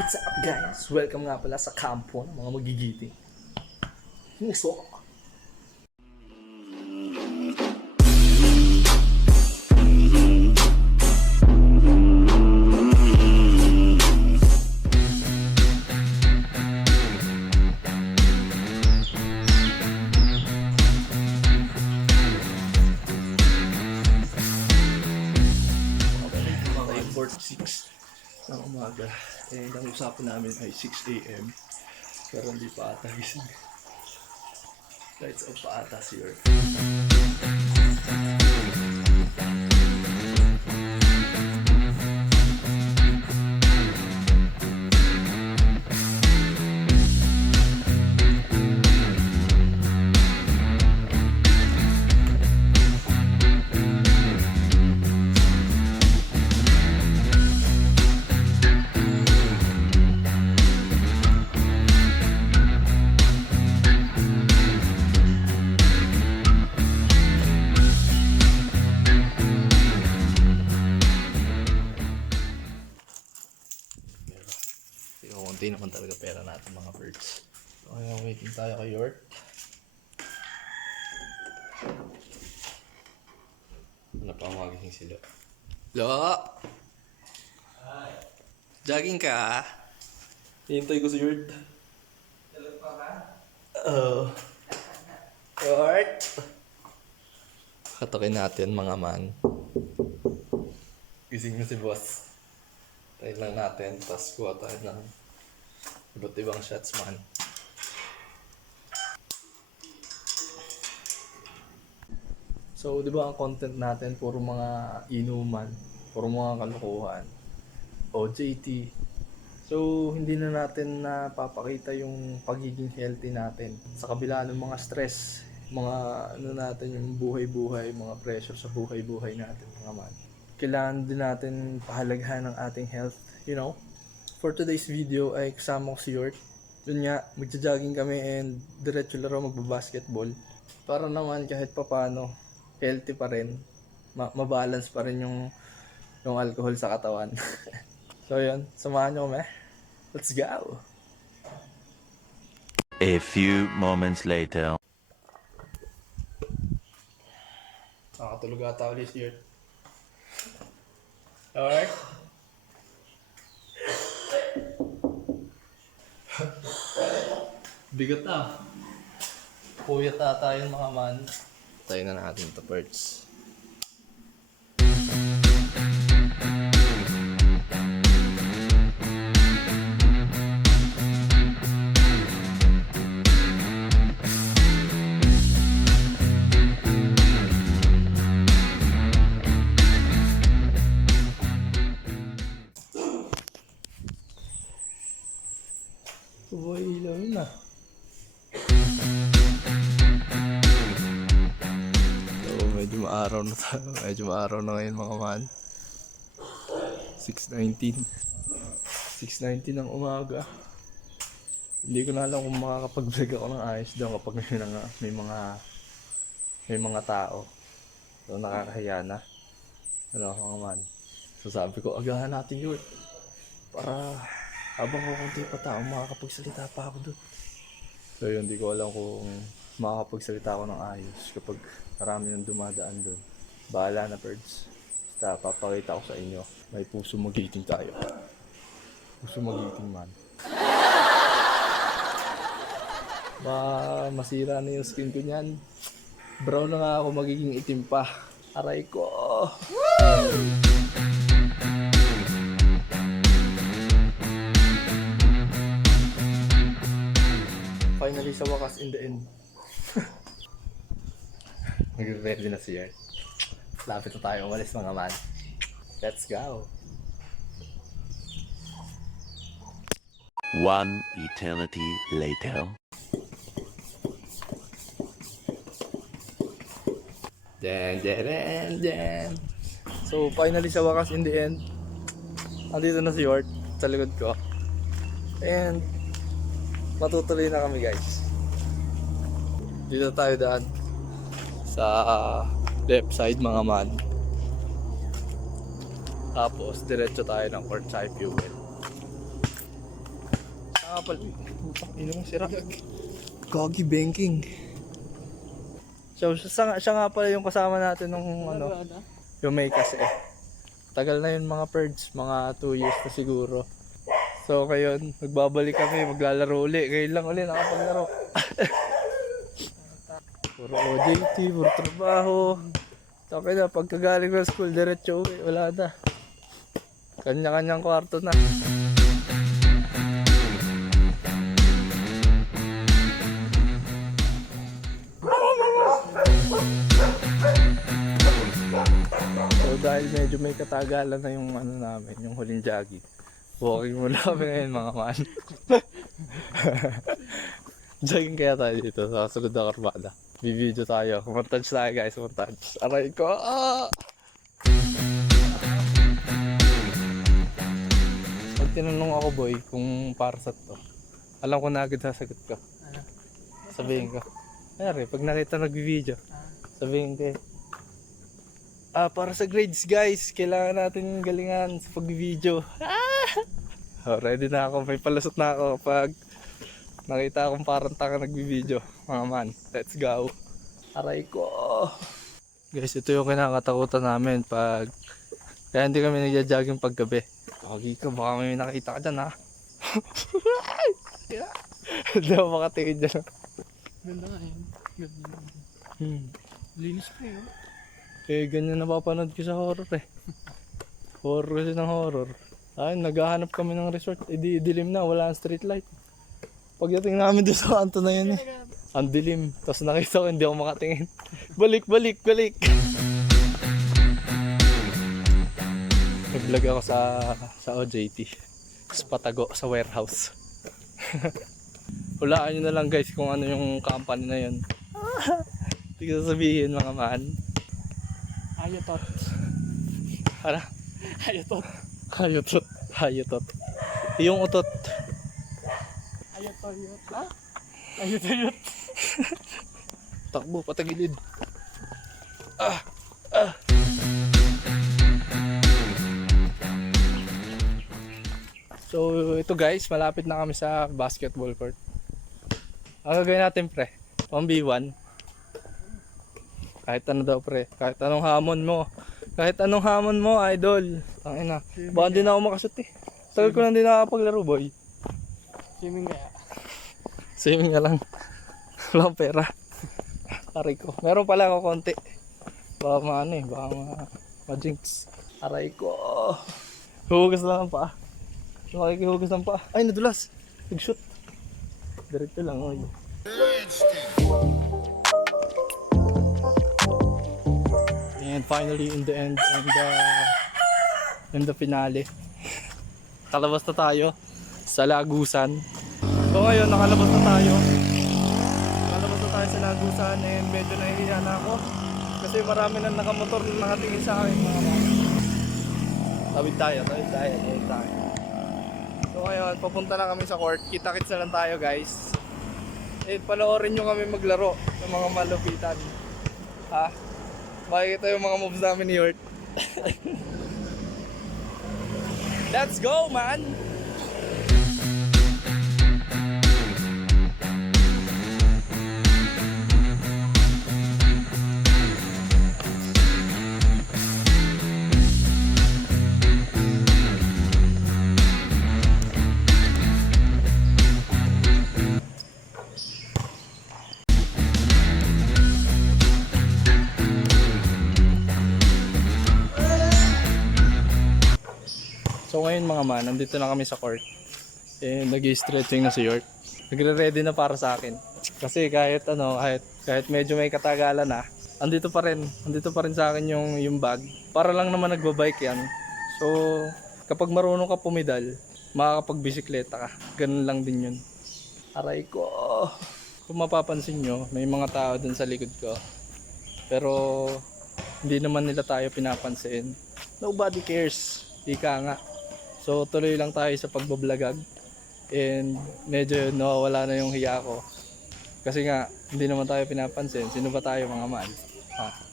What's up guys? Welcome nga pala sa kampo ng mga magigiting. Muso! Okay, 4:06 ng umaga. Ang usapan namin ay 6 AM. Pero hindi pa ata gising. Lights off pa ata si Earth. Konti naman talaga pera natin mga birds. So, ngayon waiting tayo kay York. Ano pa ang magising sila? Lo! Hi! Jogging ka? Hintay ko si York. Tulog pa ba? Oo. York! Katokin natin mga man. Gising na si boss. Try lang natin, tapos kuha tayo ng iba't ibang shots man. So, di ba ang content natin, puro mga inuman, puro mga kalokohan, OJT. So, hindi na natin napapakita yung pagiging healthy natin. Sa kabila ng mga stress, mga natin, yung buhay-buhay, mga pressure sa buhay-buhay natin, mga man. Kailangan din natin pahalagahan ng ating health, you know. For today's video ay kasama ko si York. Yun nga, magja-jogging kami and diretso laro magbabasketball. Para naman kahit papano, healthy pa rin. Mabalance pa rin yung alcohol sa katawan. So yun, samahan nyo kami. Let's go! A few moments later. Nakatulog ata ulit si York. Alright. Bigat na. Puyat ata yung mga man. Tayo na natin ito birds. Boy, ilaw yun na. So, medyo maaraw na tayo. Medyo maaraw na ngayon mga man. 6:19. 6:19 ng umaga. Hindi ko na alam kung makakapag-vlog ako ng ayos doon kapag may mga tao. So, nakakahiya na. Ano mga man. So, sabi ko, agahan natin yun. Para habang kukunti pa tao, makakapagsalita pa ako doon. So yun, hindi ko alam kung makakapagsalita ako ng ayos kapag marami nang dumadaan doon. Bahala na birds. Basta papakita ko sa inyo. May puso magiting tayo. Puso magiting man. Masira na yung skin ko niyan. Brown na nga ako, magiging itim pa. Aray ko! Woo! Finally sa wakas in the end. Nag-ready na siya. Lapit na tayo umalis mga man. Let's go! One eternity later. Den. So finally sa wakas in the end. Andito na si York sa likod ko. And matutuloy na kami guys. Dito tayo daan sa left side mga man. Tapos diretso tayo ng Port Said Fuel. nga pala. Putang ina mo sira. Gogi banking. So siya nga pala yung kasama natin nung ano, yung may kasi. Tagal na yun mga perds, mga 2 years na siguro. So ngayon, magbabalik kami, maglalaro uli. Ngayon lang uli nakapaglaro. Puro OJT, puro trabaho. Tapos na, pagkagaling ng school, diretso uwi, wala na. Kanya-kanyang kwarto na. So dahil medyo may katagalan na yung ano namin, yung huling jogging. Walking muna kami ngayon mga man. Jogging kaya tayo dito sa sunod na Karmada. Bibideo tayo. Montage tayo guys, montage. Aray ko! Ah! Pag tinanong ako boy kung para sa to, alam ko na agad sasagot ko. Sabihin ko. Ayari, pag nakita nagbibideo, sabihin ko para sa grades guys, kailangan natin galingan sa pag-video. Oh, ready na ako, may palusot na ako pag nakita akong parang tanga nagbi-video. Mga man, let's go. Aray ko. Guys, ito yung kinakatakutan namin pag kaya hindi kami nagja-jogging paggabi. Pagi ka, baka may nakita ka dyan ha. Hindi ako makatingin dyan. Ganda nga yun. Ganda. Linis pa yun. Eh, ganyan napapanood ko sa horror eh. Horror kasi ng horror. Ay, naghahanap kami ng resort. Eh, dilim na, wala ang street light. Pagdating namin doon sa kanto na yun eh. Ang dilim. Tapos nakita ko, hindi ako makatingin. Balik! Nag-vlog ako sa OJT. Sa Patago, sa warehouse. Hulaan nyo na lang guys kung ano yung company na yun. Hindi ko sasabihin mga man. Ayotot. Ano? Ayotot. Hayotot. Yung utot. Ayotoyot. Ha? Ayotoyot. Takbo, patagilid. So ito guys, malapit na kami sa basketball court. Ang gagawin natin pre, 1v1. Kahit ano daw pre, kahit anong hamon mo, idol. Tangina, baka hindi na ako makasut eh. Tagal ko na hindi nakapaglaro boy. Swimming kaya. Swimming nga lang. Wala akong pera. Aray ko. Meron pala ako konti. Baka ma-jinx. Aray ko. Huhugas lang ang paa. Nakikihugas ng paa. Ay, nadulas. Nag-shoot. Diretso lang. Oy. And finally in the end and the finale. Kalabas na tayo sa Lagusan. So ngayon nakalabas na tayo sa Lagusan and medyo nahihiya na ako kasi marami na nakamotor na nakatingin sa akin mga mga. Tawid tayo. So ngayon papunta na kami sa court. Kita-kits na lang tayo guys. And panoorin nyo kami maglaro ng mga malupitan. Ha? Makikita yung mga moves namin ni Yort. Let's go, man! So ngayon mga man, nandito na kami sa court. Nag-i-stretching na si York. Nagre-ready na para sa akin. Kasi kahit medyo may katagalan na, andito pa rin sa akin yung bag. Para lang naman nagbabike yan. So kapag marunong ka pumidal, makakapag-bisikleta ka. Ganun lang din yun. Aray ko. Kung mapapansin nyo, may mga tao dun sa likod ko. Pero hindi naman nila tayo pinapansin. Nobody cares. Ika nga. So tuloy lang tayo sa pagbablagag. And medyo nawawala na yung hiya ko. Kasi nga, hindi naman tayo pinapansin. Sino ba tayo mga man?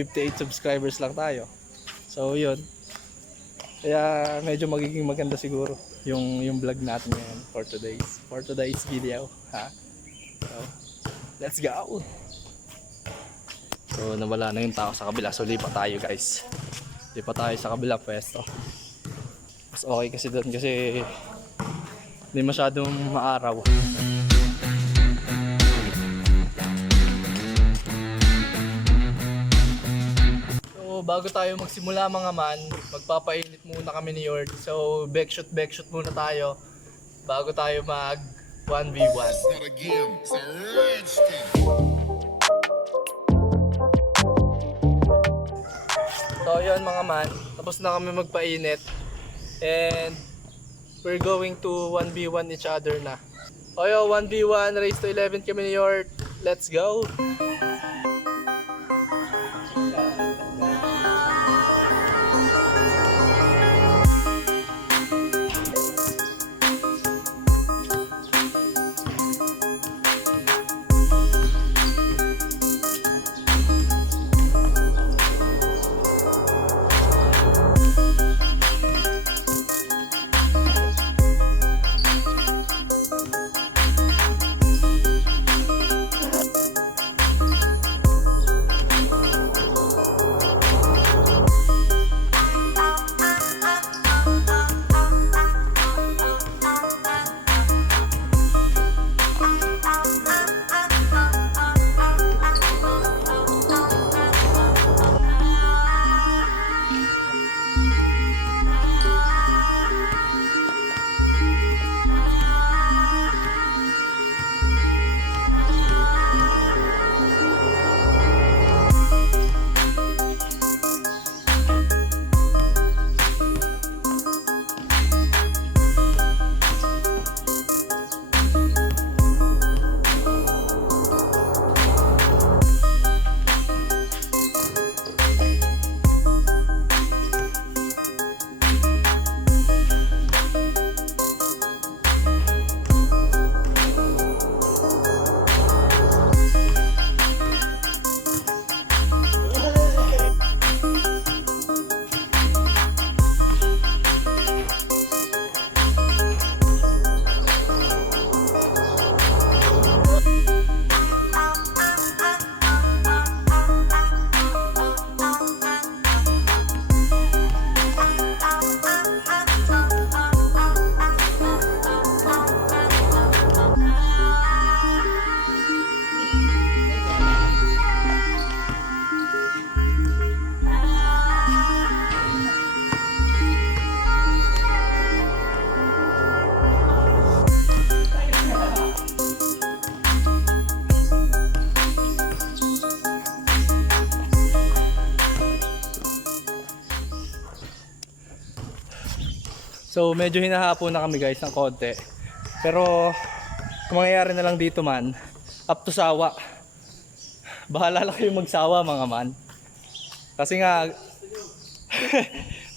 58 subscribers lang tayo. So yun. Kaya medyo magiging maganda siguro. yung vlog natin ngayon for today's video, ha. So, let's go. So nawala na yung tao sa kabila, so lipat tayo guys. Lipat tayo sa kabila pwesto. Mas okay kasi doon kasi hindi masyadong maaraw. So bago tayo magsimula mga man, magpapainit muna kami ni Yord. So backshoot muna tayo bago tayo mag 1v1. Not a game, it's a rich thing. So yun mga man, tapos na kami magpainit and we're going to 1v1 each other na. O yo, 1v1, race to 11 kami ni Yord. Let's go! So medyo hinahapon na kami guys ng konti. Pero kung mangyayari na lang dito man, up to sawa. Bahala lang kayo magsawa mga man. Kasi nga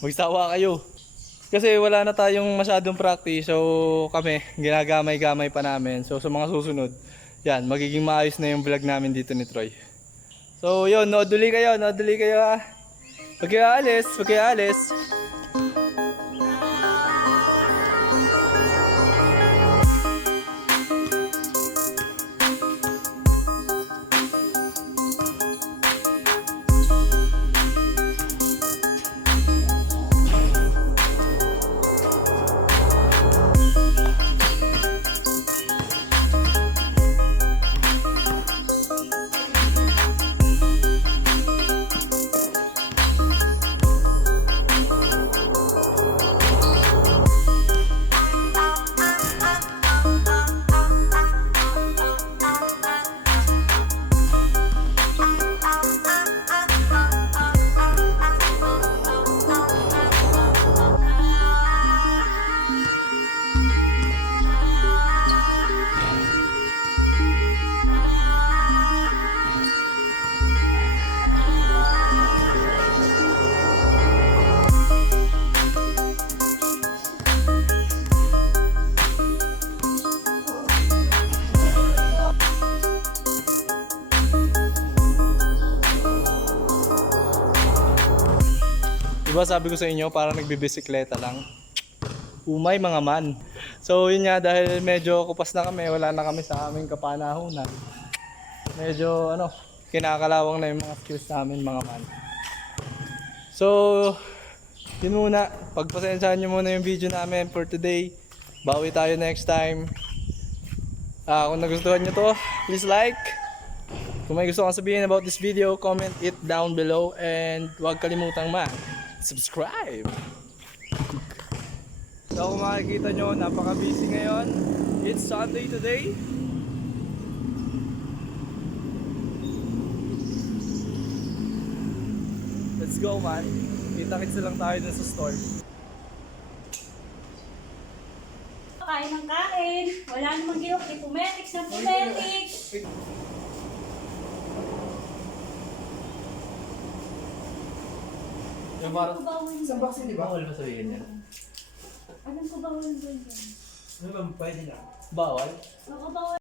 magsawa kayo. Kasi wala na tayong masyadong practice, so kami ginagamay-gamay pa namin. So sa mga susunod, yan, magiging maayos na yung vlog namin dito ni Troy. So yun, noduli kayo ha. Huwag kayo aalis. Diba sabi ko sa inyo, parang nagbibisikleta lang. umay mga man. So yun nga, dahil medyo kupas na kami, wala na kami sa aming kapanahunan. Medyo kinakalawang na yung mga skills namin mga man. So yun muna, pagpasensyahan nyo muna yung video namin for today. Bawi tayo next time. Kung nagustuhan nyo to, please like. Kung may gusto kang sabihin about this video, comment it down below. And huwag kalimutang subscribe. So kung makikita nyo, napaka-busy ngayon. It's Sunday today. Let's go man. Kita-kits lang tayo dun sa store. Kain ng kain. Wala namang gilok. Pumetics na pumetics. Yung parang, Ano ko bawal isang doon? vaccine di ba? Bawal ba sabihin yan? Anong ko bawal doon? Bawal? Baka bawal.